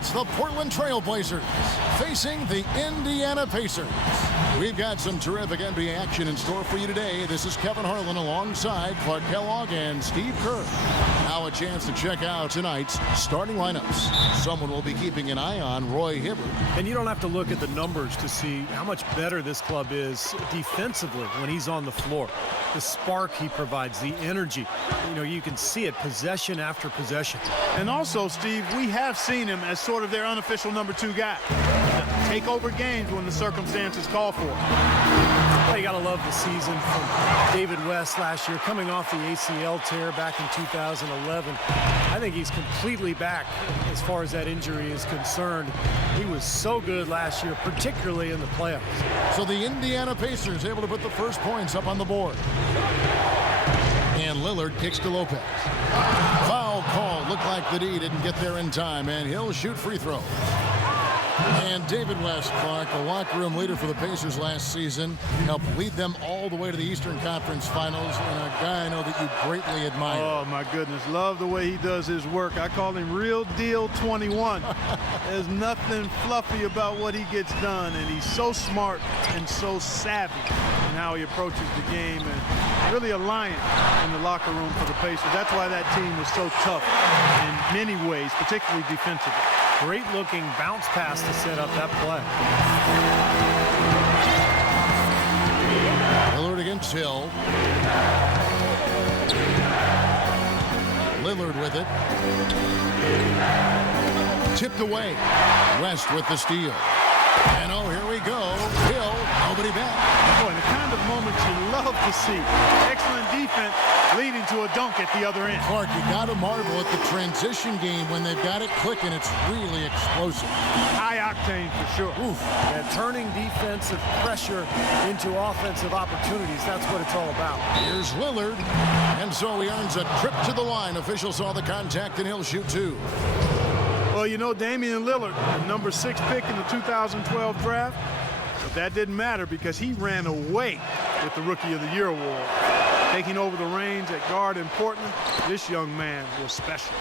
It's the Portland Trail Blazers facing the Indiana Pacers. We've got some terrific NBA action in store for you today. This is Kevin Harlan alongside Clark Kellogg and Steve Kerr. Now a chance to check out tonight's starting lineups. Someone will be keeping an eye on Roy Hibbert. And you don't have to look at the numbers to see how much better this club is defensively when he's on the floor. The spark he provides, the energy. You know, you can see it possession after possession. And also, Steve, we have seen him as sort of their unofficial number 2 guy. Take over games when the circumstances call for it. Well, you got to love the season from David West last year, coming off the ACL tear back in 2011. I think he's completely back as far as that injury is concerned. He was so good last year, particularly in the playoffs. So the Indiana Pacers able to put the first points up on the board. And Lillard kicks to Lopez. Foul call. Looked like the D didn't get there in time, and he'll shoot free throw. And David West, Clark, the locker room leader for the Pacers last season, helped lead them all the way to the Eastern Conference Finals, and a guy I know that you greatly admire. Oh, my goodness. Love the way he does his work. I call him Real Deal 21. There's nothing fluffy about what he gets done, and he's so smart and so savvy in how he approaches the game, and really a lion in the locker room for the Pacers. That's why that team was so tough in many ways, particularly defensively. Great looking bounce pass to set up that play. Lillard against Hill. Lillard with it. Tipped away. West with the steal. And oh, here we go. Hill, nobody back. Boy, the kind of moments you love to see. Excellent defense leading to a dunk at the other end. Clark, you got to marvel at the transition game when they've got it clicking. It's really explosive. High octane for sure. Oof. And turning defensive pressure into offensive opportunities, that's what it's all about. Here's Lillard. And so he earns a trip to the line. Officials saw the contact, and he'll shoot 2. Well, you know, Damian Lillard, the number 6 pick in the 2012 draft, but that didn't matter because he ran away with the Rookie of the Year award. Taking over the reins at guard in Portland, this young man was special.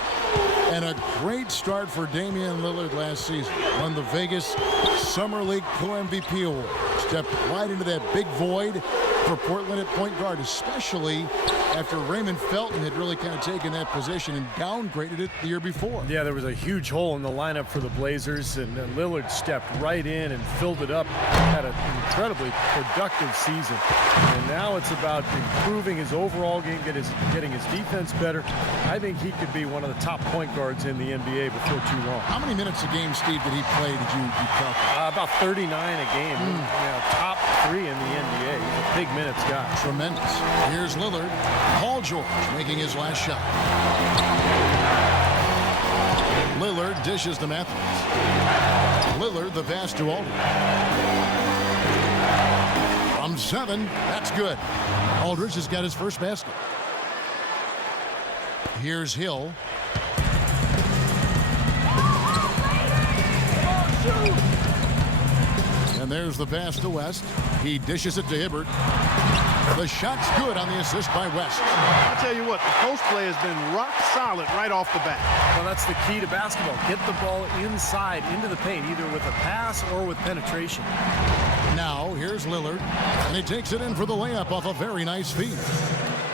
And a great start for Damian Lillard last season. Won the Vegas Summer League co-MVP award. Stepped right into that big void for Portland at point guard, especially after Raymond Felton had really kind of taken that position and downgraded it the year before. Yeah, there was a huge hole in the lineup for the Blazers, and Lillard stepped right in and filled it up. Had an incredibly productive season. And now it's about improving his overall game, getting his defense better. I think he could be one of the top point guards in the NBA before too long. How many minutes a game, Steve, did he play, did you calculate? About 39 a game. Top 3 in the NBA. He's a big minutes guy. Tremendous. Here's Lillard. Paul George making his last shot. Lillard dishes to Matthews. Lillard the pass to Aldridge. From 7, that's good. Aldridge has got his first basket. Here's Hill. And there's the pass to West. He dishes it to Hibbert. The shot's good on the assist by West. I'll tell you what, the post play has been rock solid right off the bat. Well, that's the key to basketball. Get the ball inside into the paint, either with a pass or with penetration. Now, here's Lillard, and he takes it in for the layup off a very nice feed.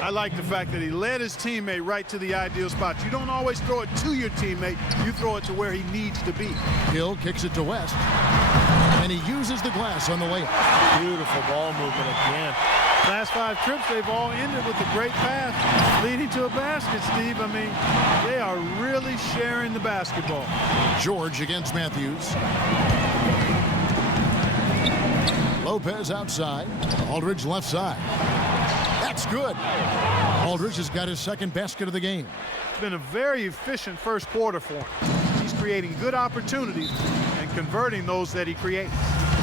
I like the fact that he led his teammate right to the ideal spot. You don't always throw it to your teammate. You throw it to where he needs to be. Hill kicks it to West, and he uses the glass on the layup. Beautiful ball movement again. Last 5 trips, they've all ended with a great pass leading to a basket, Steve. I mean, they are really sharing the basketball. George against Matthews. Lopez outside. Aldridge left side. That's good. Aldridge has got his second basket of the game. It's been a very efficient first quarter for him. He's creating good opportunities and converting those that he creates.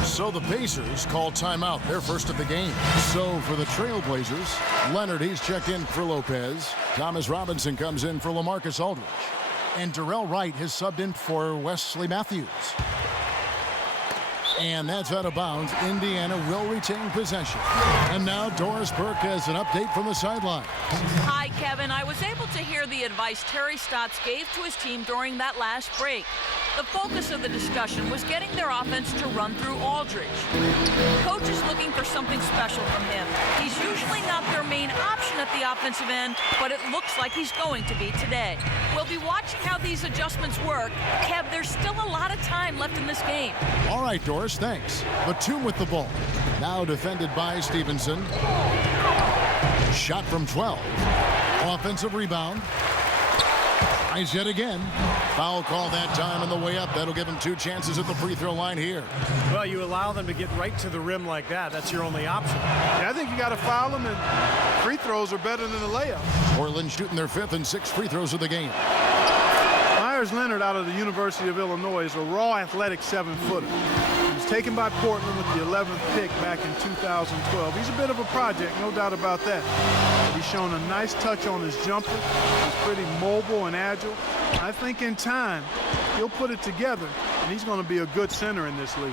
So the Pacers call timeout, their first of the game. So for the Trailblazers, Leonard, he's checked in for Lopez. Thomas Robinson comes in for LaMarcus Aldridge. And Darrell Wright has subbed in for Wesley Matthews. And that's out of bounds. Indiana will retain possession. And now Doris Burke has an update from the sideline. Hi, Kevin. I was able to hear the advice Terry Stotts gave to his team during that last break. The focus of the discussion was getting their offense to run through Aldridge. Coach is looking for something special from him. He's usually not their main option at the offensive end, but it looks like he's going to be today. We'll be watching how these adjustments work. Kev, there's still a lot of time left in this game. All right, Doris, thanks. Batum with the ball. Now defended by Stevenson. Shot from 12. Offensive rebound. Tries yet again. Foul call that time on the way up. That'll give him 2 chances at the free throw line here. Well, you allow them to get right to the rim like that. That's your only option. Yeah, I think you got to foul them, and free throws are better than the layup. Portland shooting their 5th and 6th free throws of the game. Myers Leonard out of the University of Illinois is a raw athletic 7-footer. He was taken by Portland with the 11th pick back in 2012. He's a bit of a project, no doubt about that. But he's shown a nice touch on his jumper. He's pretty mobile and agile. I think in time, he'll put it together, and he's going to be a good center in this league.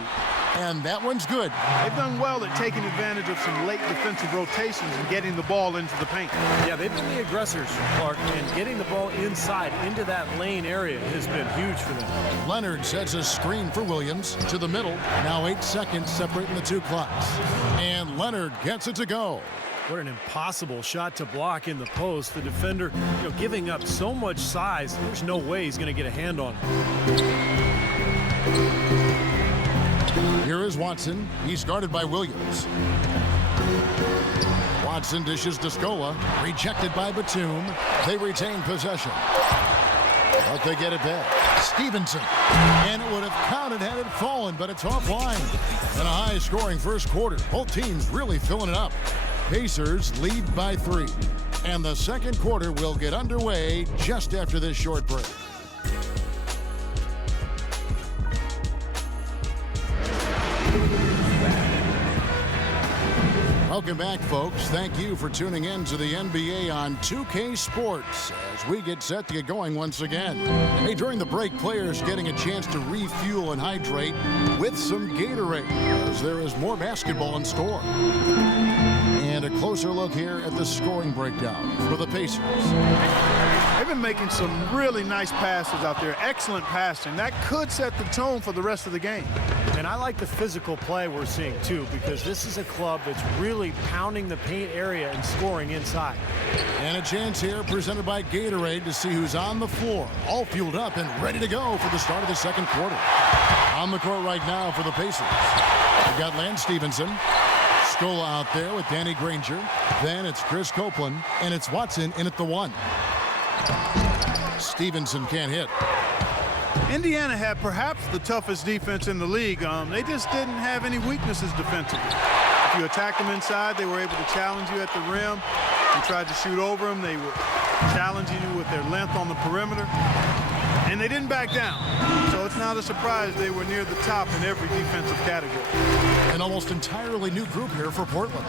And that one's good. They've done well at taking advantage of some late defensive rotations and getting the ball into the paint. Yeah, they've been the aggressors, Clark, and getting the ball inside into that lane area has been huge for them. Leonard sets a screen for Williams to the middle. Now 8 seconds separating the 2 clocks. And Leonard gets it to go. What an impossible shot to block in the post. The defender, giving up so much size, there's no way he's going to get a hand on it. Here is Watson. He's guarded by Williams. Watson dishes to Scola. Rejected by Batum. They retain possession. But they get it back. Stevenson. And it would have counted had it fallen, but it's offline. And a high-scoring first quarter. Both teams really filling it up. Pacers lead by 3. And the second quarter will get underway just after this short break. Welcome back, folks. Thank you for tuning in to the NBA on 2K Sports as we get set to get going once again. Hey, during the break, players getting a chance to refuel and hydrate with some Gatorade as there is more basketball in store. And a closer look here at the scoring breakdown for the Pacers. They've been making some really nice passes out there. Excellent passing. That could set the tone for the rest of the game. And I like the physical play we're seeing, too, because this is a club that's really pounding the paint area and scoring inside. And a chance here presented by Gatorade to see who's on the floor, all fueled up and ready to go for the start of the second quarter. On the court right now for the Pacers, we've got Lance Stevenson. Scola out there with Danny Granger. Then it's Chris Copeland, and it's Watson in at the 1. Stevenson can't hit. Indiana had perhaps the toughest defense in the league. They just didn't have any weaknesses defensively. If you attacked them inside, they were able to challenge you at the rim. You tried to shoot over them, they were challenging you with their length on the perimeter. And they didn't back down. So it's not a surprise they were near the top in every defensive category. An almost entirely new group here for Portland.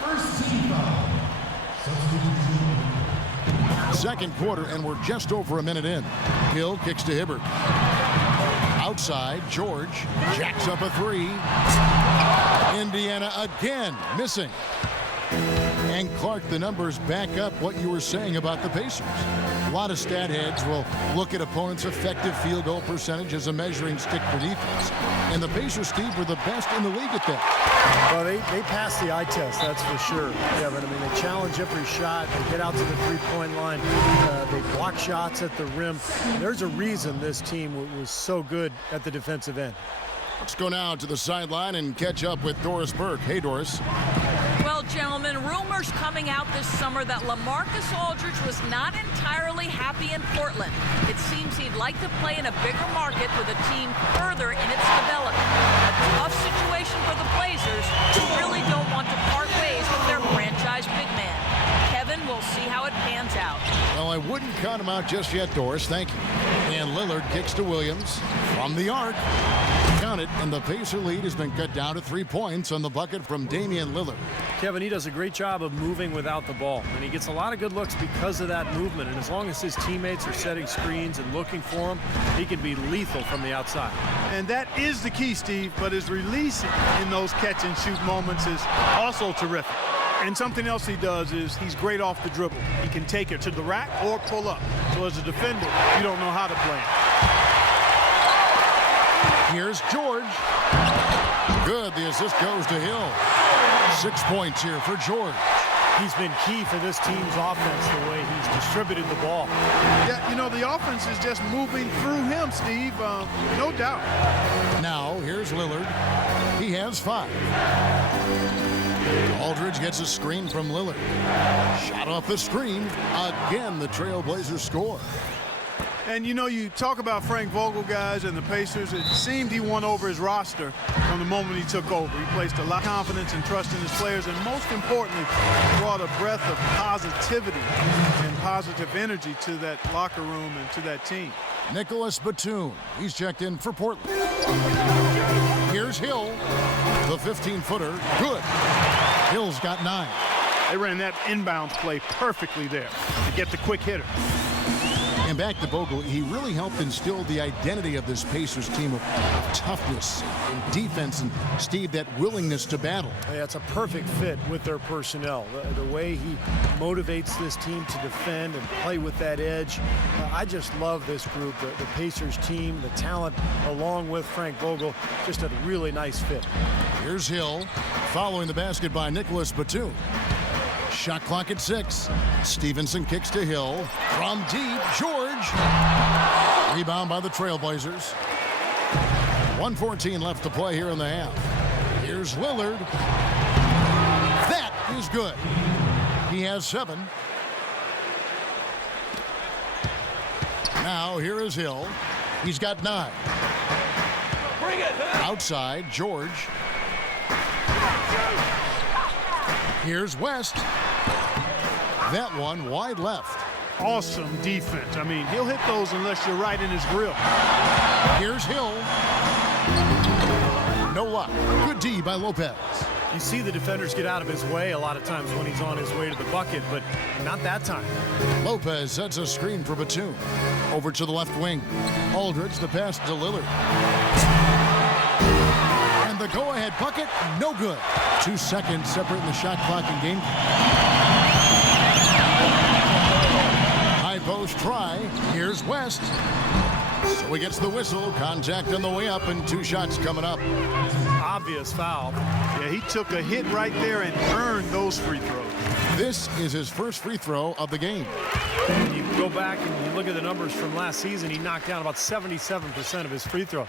First team foul. Second quarter, and we're just over a minute in. Hill kicks to Hibbert. Outside, George jacks up a 3. Indiana again missing. And Clark, the numbers back up what you were saying about the Pacers. A lot of stat heads will look at opponents' effective field goal percentage as a measuring stick for defense. And the Pacers, Steve, were the best in the league at that. Well, they pass the eye test, that's for sure, Kevin. I mean, they challenge every shot. They get out to the three-point line. They block shots at the rim. There's a reason this team was so good at the defensive end. Let's go now to the sideline and catch up with Doris Burke. Hey, Doris. Well, gentlemen, rumors coming out this summer that LaMarcus Aldridge was not entirely happy in Portland. It seems he'd like to play in a bigger market with a team further in its development. A tough situation for the Blazers, who really don't want to part ways with their franchise big man. Kevin, we'll see how it pans out. Well, I wouldn't count him out just yet, Doris. Thank you. And Lillard kicks to Williams from the arc. Count it, and the Pacer lead has been cut down to 3 points on the bucket from Damian Lillard. Kevin, he does a great job of moving without the ball, and he gets a lot of good looks because of that movement. And as long as his teammates are setting screens and looking for him, he can be lethal from the outside. And that is the key, Steve, but his release in those catch-and-shoot moments is also terrific. And something else he does is he's great off the dribble. He can take it to the rack or pull up. So as a defender, you don't know how to play him. Here's George. Good. The assist goes to Hill. 6 points here for George. He's been key for this team's offense, the way he's distributed the ball. Yeah, you know, the offense is just moving through him, Steve. No doubt. Now, here's Lillard. He has 5. Aldridge gets a screen from Lillard. Shot off the screen. Again, the Trailblazers score. And, you know, you talk about Frank Vogel, guys, and the Pacers. It seemed he won over his roster from the moment he took over. He placed a lot of confidence and trust in his players, and most importantly, brought a breath of positivity and positive energy to that locker room and to that team. Nicholas Batum. He's checked in for Portland. Here's Hill. The 15-footer. Good. Hill's got 9. They ran that inbounds play perfectly there to get the quick hitter. And back to Vogel, he really helped instill the identity of this Pacers team of toughness and defense, and, Steve, that willingness to battle. Yeah, it's a perfect fit with their personnel. The way he motivates this team to defend and play with that edge. I just love this group, the Pacers team, the talent, along with Frank Vogel. Just a really nice fit. Here's Hill, following the basket by Nicholas Batum. Shot clock at 6. Stevenson kicks to Hill. From deep, George. Rebound by the Trailblazers. 1:14 left to play here in the half. Here's Lillard. That is good. He has 7. Now here is Hill. He's got 9. Bring it. Outside, George. Here's West. That one wide left. Awesome defense. I mean, he'll hit those unless you're right in his grill. Here's Hill. No luck. Good D by Lopez. You see the defenders get out of his way a lot of times when he's on his way to the bucket, but not that time. Lopez sets a screen for Batum. Over to the left wing. Aldridge, the pass to Lillard. And the go-ahead bucket, no good. 2 seconds separating the shot clock and game. High post try. Here's West. So he gets the whistle. Contact on the way up, and 2 shots coming up. Obvious foul. Yeah, he took a hit right there and earned those free throws. This is his first free throw of the game. When you go back and you look at the numbers from last season, he knocked down about 77% of his free throws.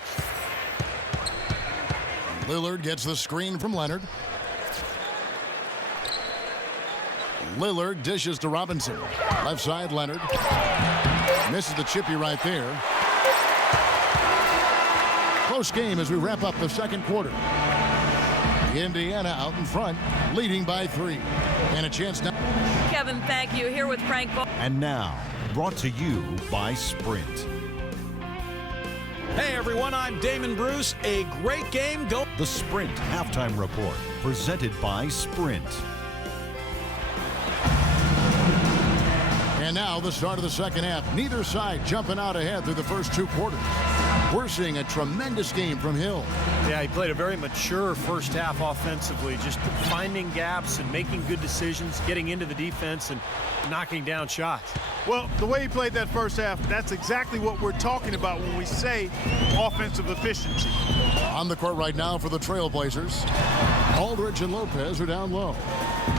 Lillard gets the screen from Leonard. Lillard dishes to Robinson. Left side, Leonard. Misses the chippy right there. Close game as we wrap up the second quarter. Indiana out in front, leading by 3. And a chance now. Kevin, thank you. Here with Frank Vogel. And now, brought to you by Sprint. Hey everyone, I'm Damon Bruce. A great game go. The Sprint Halftime Report, presented by Sprint. And now the start of the second half. Neither side jumping out ahead through the first 2 quarters. We're seeing a tremendous game from Hill. Yeah, he played a very mature first half offensively, just finding gaps and making good decisions, getting into the defense and knocking down shots. Well, the way he played that first half, that's exactly what we're talking about when we say offensive efficiency. On the court right now for the Trailblazers. Aldridge and Lopez are down low.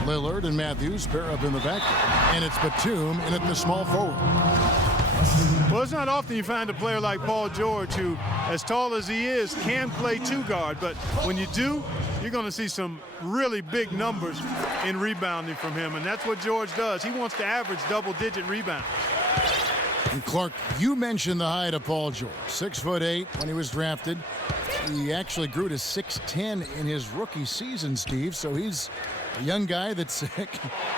Lillard and Matthews pair up in the back. And it's Batum in at the small forward. Well, it's not often you find a player like Paul George who, as tall as he is, can play 2 guard. But when you do, you're going to see some really big numbers in rebounding from him. And that's what George does. He wants to average double-digit rebounds. And Clark, you mentioned the height of Paul George. 6'8" when he was drafted. He actually grew to 6'10" in his rookie season, Steve. So he's a young guy that's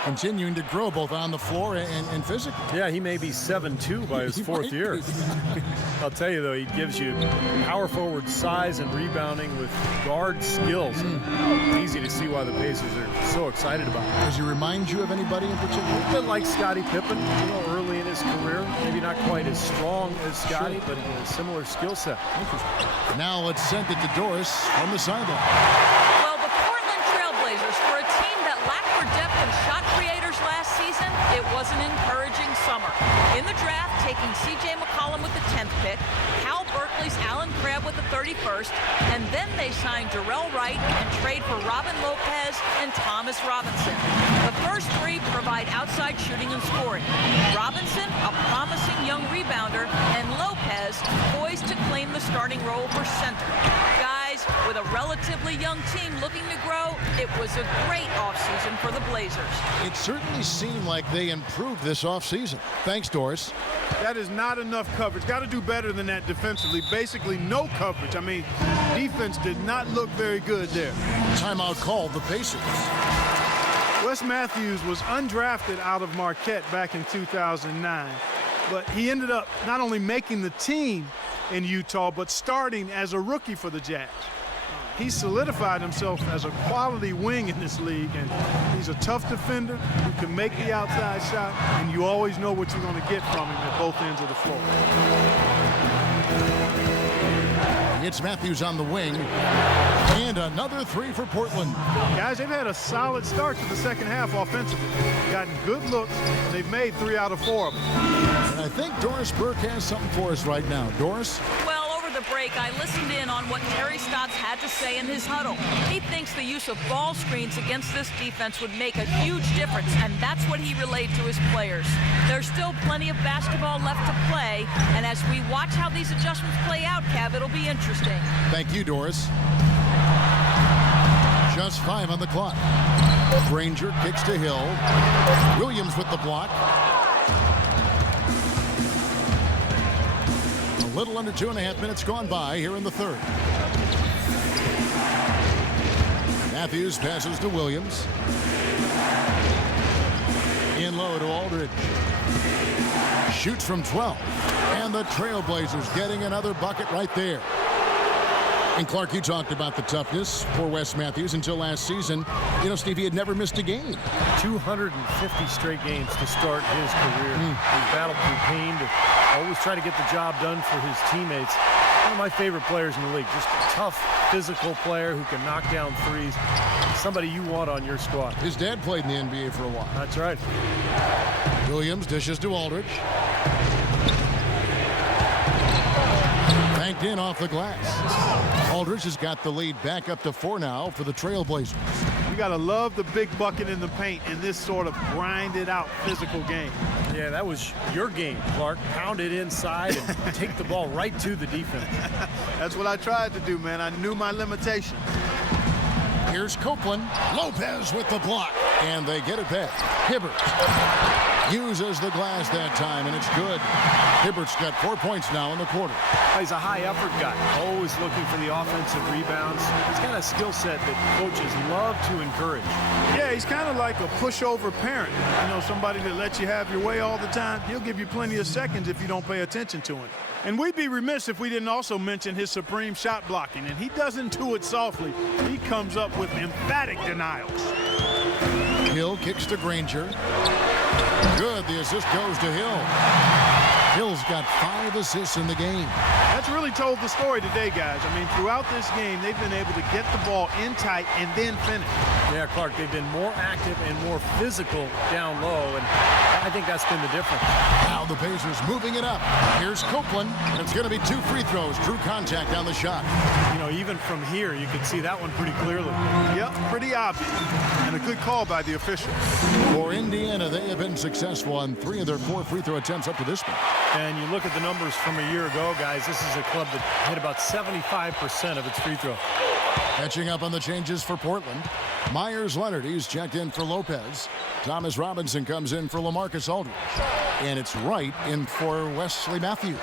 continuing to grow both on the floor and physically. Yeah, he may be 7'2" by his He 4th might year. be. I'll tell you, though, he gives you power forward size and rebounding with guard skills. It's easy to see why the Pacers are so excited about him. Does he remind you of anybody in particular? A bit like Scottie Pippen, early in his career. Maybe not quite as strong as Scottie, but a similar skill set. Now let's send it to Doris on the sideline. Well, the Portland Trailblazers, for a team that lacked for depth and shot creators last season, it was an encouraging summer. In the draft, taking C.J. McCollum with the 10th pick, Cal Berkeley's Alan Crabb with the 31st, and then they signed Darrell Wright and trade for Robin Lopez and Thomas Robinson. The first three provide outside shooting and scoring. Robinson, a promising young rebounder, and Lopez poised to claim the starting role for center. Guys, with a relatively young team looking to grow, it was a great offseason for the Blazers. It certainly seemed like they improved this offseason. Thanks, Doris. That is not enough coverage. Got to do better than that defensively. Basically no coverage. I mean, defense did not look very good there. Timeout called the Pacers. Wes Matthews was undrafted out of Marquette back in 2009, but he ended up not only making the team in Utah, but starting as a rookie for the Jazz. He solidified himself as a quality wing in this league, and he's a tough defender who can make the outside shot, and you always know what you're going to get from him at both ends of the floor. It's Matthews on the wing, and another three for Portland. Guys, they've had a solid start to the second half offensively. Gotten good looks, and they've made 3 out of 4 of them. And I think Doris Burke has something for us right now. Doris? Well, over the break, I listened in on what Terry Stotts had to say in his huddle. He thinks the use of ball screens against this defense would make a huge difference, and that's what he relayed to his players. There's still plenty of basketball left to play, and as we watch how these adjustments play out, Kev, it'll be interesting. Thank you, Doris. Just 5 on the clock. Granger kicks to Hill. Williams with the block. A little under 2.5 minutes gone by here in the third. Matthews passes to Williams. In low to Aldridge. Shoots from 12. And the Trailblazers getting another bucket right there. And Clark, you talked about the toughness for Wes Matthews until last season. You know, Steve, he had never missed a game. 250 straight games to start his career. He battled through pain to always try to get the job done for his teammates. One of my favorite players in the league. Just a tough, physical player who can knock down threes. Somebody you want on your squad. His dad played in the NBA for a while. That's right. Williams dishes to Aldridge. Banked in off the glass. Aldridge has got the lead back up to 4 now for the Trailblazers. You got to love the big bucket in the paint in this sort of grinded out physical game. Yeah, that was your game, Clark. Pound it inside and take the ball right to the defense. That's what I tried to do, man. I knew my limitations. Here's Copeland. Lopez with the block. And they get it back. Hibbert uses the glass that time, and it's good. Hibbert's got 4 points now in the quarter. He's a high-effort guy, always looking for the offensive rebounds. He's got a skill set that coaches love to encourage. Yeah, he's kind of like a pushover parent. You know, somebody that lets you have your way all the time. He'll give you plenty of seconds if you don't pay attention to him. And we'd be remiss if we didn't also mention his supreme shot blocking. And he doesn't do it softly. He comes up with emphatic denials. Hill kicks to Granger. Good. The assist goes to Hill. Hill's got 5 assists in the game. That's really told the story today, guys. I mean, throughout this game, they've been able to get the ball in tight and then finish. Yeah, Clark, they've been more active and more physical down low, and I think that's been the difference. Now the Pacers moving it up. Here's Copeland, and it's going to be 2 free throws. True contact on the shot. You know, even from here, you can see that one pretty clearly. Yep, pretty obvious. And a good call by the officials. For Indiana, they have been successful on 3 of their 4 free throw attempts up to this point. And you look at the numbers from a year ago, guys, this is a club that hit about 75% of its free throw. Catching up on the changes for Portland. Myers Leonard, he's checked in for Lopez. Thomas Robinson comes in for LaMarcus Aldridge. And it's Wright in for Wesley Matthews.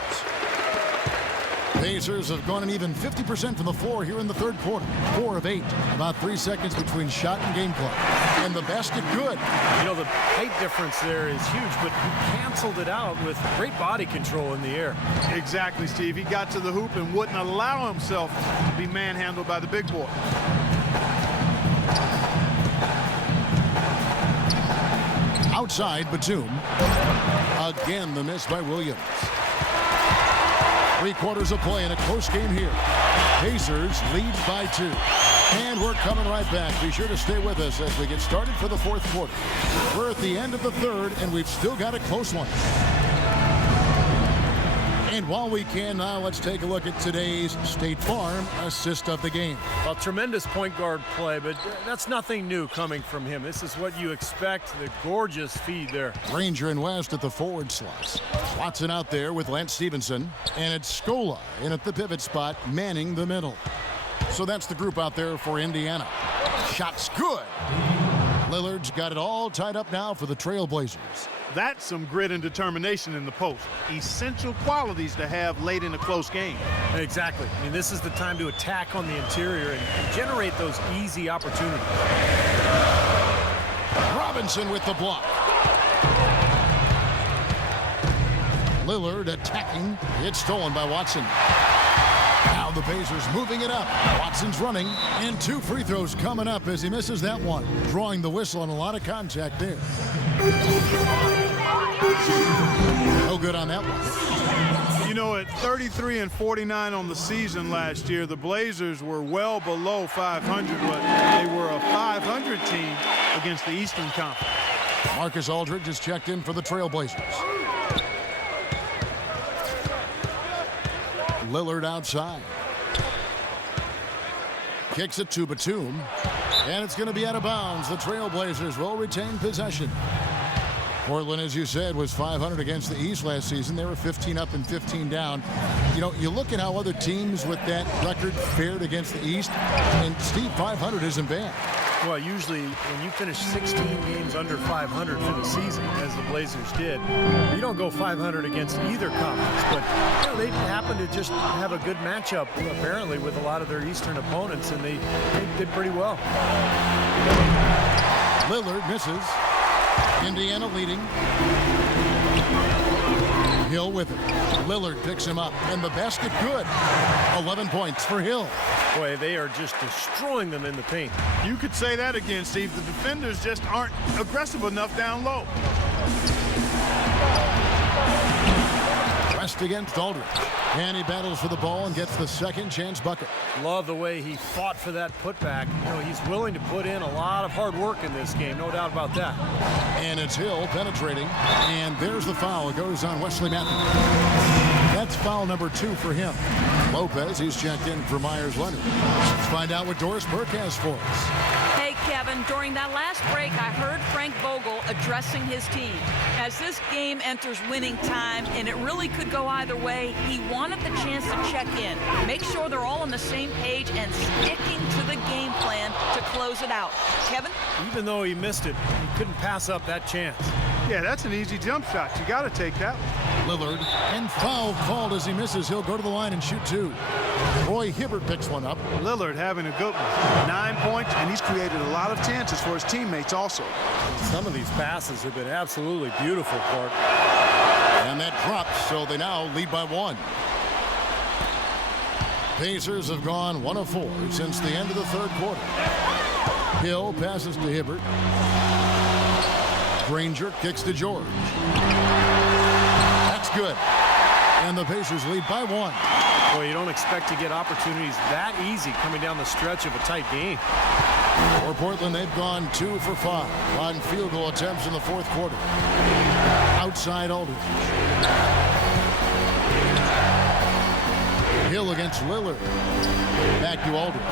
Pacers have gone an even 50% from the floor here in the third quarter. 4 of 8. About 3 seconds between shot and game clock. And the basket good. You know, the height difference there is huge, but he canceled it out with great body control in the air. Exactly, Steve. He got to the hoop and wouldn't allow himself to be manhandled by the big boy. Outside, Batum. Again, the miss by Williams. 3 quarters of play in a close game here. Pacers lead by 2. And we're coming right back. Be sure to stay with us as we get started for the fourth quarter. We're at the end of the third, and we've still got a close one. And while we can now, let's take a look at today's State Farm assist of the game. Well, tremendous point guard play, but that's nothing new coming from him. This is what you expect, the gorgeous feed there. Granger and West at the forward slots. Watson out there with Lance Stevenson. And it's Scola in at the pivot spot, manning the middle. So that's the group out there for Indiana. Shot's good. Lillard's got it all tied up now for the Trailblazers. That's some grit and determination in the post. Essential qualities to have late in a close game. Exactly. I mean, this is the time to attack on the interior and generate those easy opportunities. Robinson with the block. Lillard attacking. It's stolen by Watson. Now the Pacers moving it up. Watson's running, and 2 free throws coming up as he misses that one. Drawing the whistle on a lot of contact there. No good on that one. You know, at 33 and 49 on the season last year, the Blazers were well below 500, but they were a 500 team against the Eastern Conference. Marcus Aldridge is checked in for the Trailblazers. Lillard outside. Kicks it to Batum. And it's going to be out of bounds. The Trailblazers will retain possession. Portland, as you said, was 500 against the East last season. They were 15 up and 15 down. You know, you look at how other teams with that record fared against the East, and Steve, 500 isn't bad. Well, usually when you finish 16 games under 500 for the season, as the Blazers did, you don't go 500 against either conference. But you know, they happen to just have a good matchup, apparently, with a lot of their Eastern opponents, and they did pretty well. Lillard misses. Indiana leading. Hill with it. Lillard picks him up, and the basket good. 11 points for Hill. Boy, they are just destroying them in the paint. You could say that again, Steve. The defenders just aren't aggressive enough down low. West against Aldridge. And he battles for the ball and gets the second chance bucket. Love the way he fought for that putback. You know, he's willing to put in a lot of hard work in this game, no doubt about that. And it's Hill penetrating. And there's the foul. It goes on Wesley Matthews. That's foul number 2 for him. Lopez, he's checked in for Myers Leonard. Let's find out what Doris Burke has for us. Hey, Kevin, during that last break, I heard Frank Vogel addressing his team. As this game enters winning time, and it really could go either way, he wanted the chance to check in, make sure they're all on the same page and sticking to the game plan to close it out. Kevin? Even though he missed it, he couldn't pass up that chance. Yeah, that's an easy jump shot. You got to take that one. Lillard, and foul called as he misses. He'll go to the line and shoot 2. Roy Hibbert picks one up. Lillard having a good one. 9 points, and he's created a lot of chances for his teammates also. Some of these passes have been absolutely beautiful, Clark. And that drops, so they now lead by 1. Pacers have gone 1 of 4 since the end of the third quarter. Hill passes to Hibbert. Granger kicks to George. That's good. And the Pacers lead by 1. Boy, you don't expect to get opportunities that easy coming down the stretch of a tight game. For Portland, they've gone 2 for 5 on field goal attempts in the fourth quarter. Outside Aldridge. Hill against Lillard. Back to Aldridge.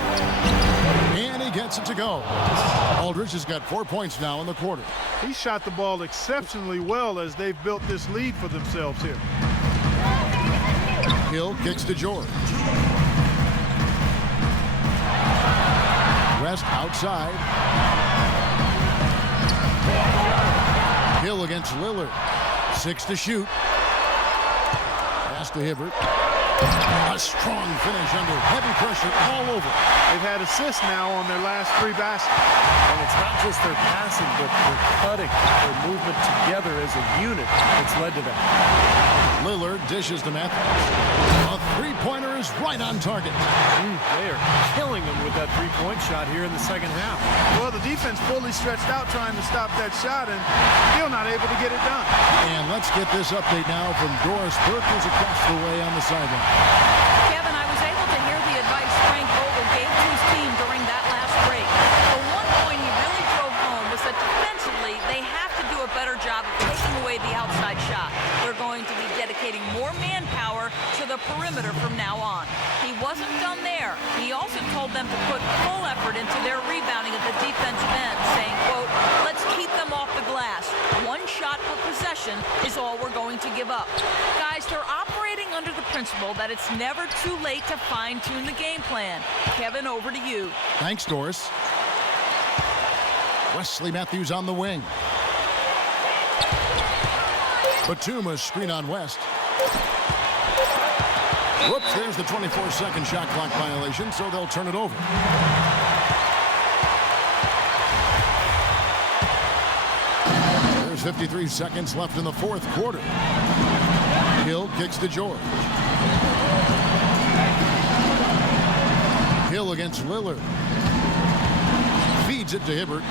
And he gets it to go. Aldridge has got 4 points now in the quarter. He shot the ball exceptionally well as they've built this lead for themselves here. Hill kicks to George. West outside. Hill against Lillard. 6 to shoot. Pass to Hibbert. A strong finish under heavy pressure all over. They've had assists now on their last 3 baskets. And it's not just their passing, but their cutting, their movement together as a unit that's led to that. Lillard dishes to Matthews. A three-pointer is right on target. They are killing them with that three-point shot here in the second half. Well, the defense fully stretched out trying to stop that shot and still not able to get it done. And let's get this update now from Doris Burke, who's across the way on the sideline. Kevin, I was able to hear the advice Frank Vogel gave to his team during that last break. The one point he really drove home was that defensively, they have to do a better job of taking away the outside shot. They're going to be dedicating more manpower wasn't done there. He also told them to put full effort into their rebounding at the defensive end, saying, quote, "Let's keep them off the glass. One shot per possession is all we're going to give up." Guys, they're operating under the principle that it's never too late to fine-tune the game plan. Kevin, over to you. Thanks, Doris. Wesley Matthews on the wing. Batum, a screen on West. Whoops, there's the 24-second shot clock violation, so they'll turn it over. There's 53 seconds left in the fourth quarter. Hill kicks to George. Hill against Lillard. Feeds it to Hibbert.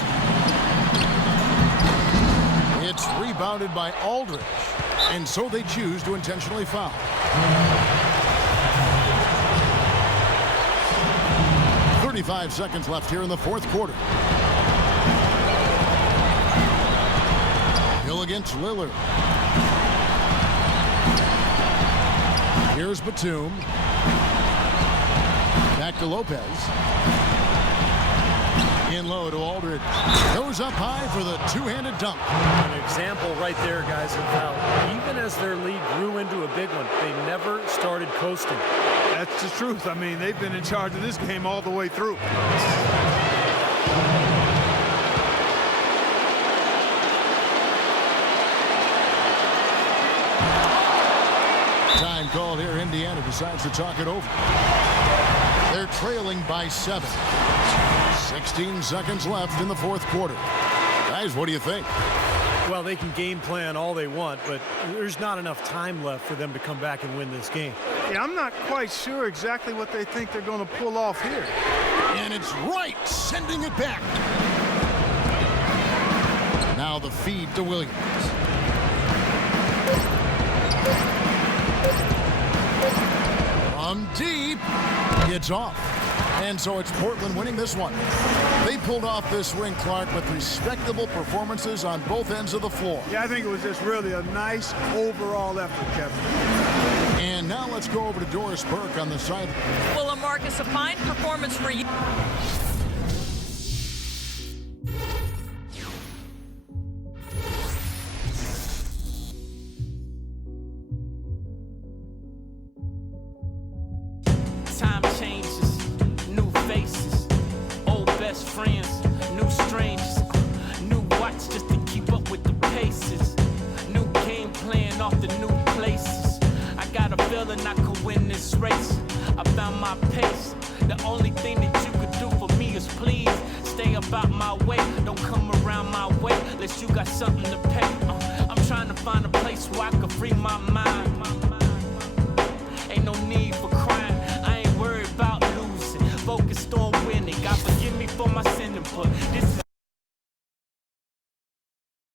It's rebounded by Aldridge, and so they choose to intentionally foul. 35 seconds left here in the fourth quarter. Hill against Lillard. Here's Batum. Back to Lopez. In low to Aldridge. Goes up high for the two-handed dunk. An example right there, guys, of how even as their lead grew into a big one, they never started coasting. That's the truth. I mean, they've been in charge of this game all the way through. Time called here. Indiana decides to talk it over. They're trailing by 7. 16 seconds left in the fourth quarter. Guys, what do you think? Well, they can game plan all they want, but there's not enough time left for them to come back and win this game. Yeah, I'm not quite sure exactly what they think they're going to pull off here. And it's right, sending it back. Now the feed to Williams. From deep, gets off. And so it's Portland winning this one. They pulled off this win, Clark, with respectable performances on both ends of the floor. Yeah, I think it was just really a nice overall effort, Kevin. And now let's go over to Doris Burke on the sideline. Well, LaMarcus, a fine performance for you. Time changes, new faces, old best friends, new strangers, new watch just to keep up with the paces, new game plan off the new places. I got a feeling I could win this race. I found my pace. The only thing that you could do for me is please stay about my way. Don't come around my way unless you got something to pay. I'm trying to find a place where I can free my mind. Ain't no need for crying. I ain't worried about losing. Focused on winning. God forgive me for my sin, but this is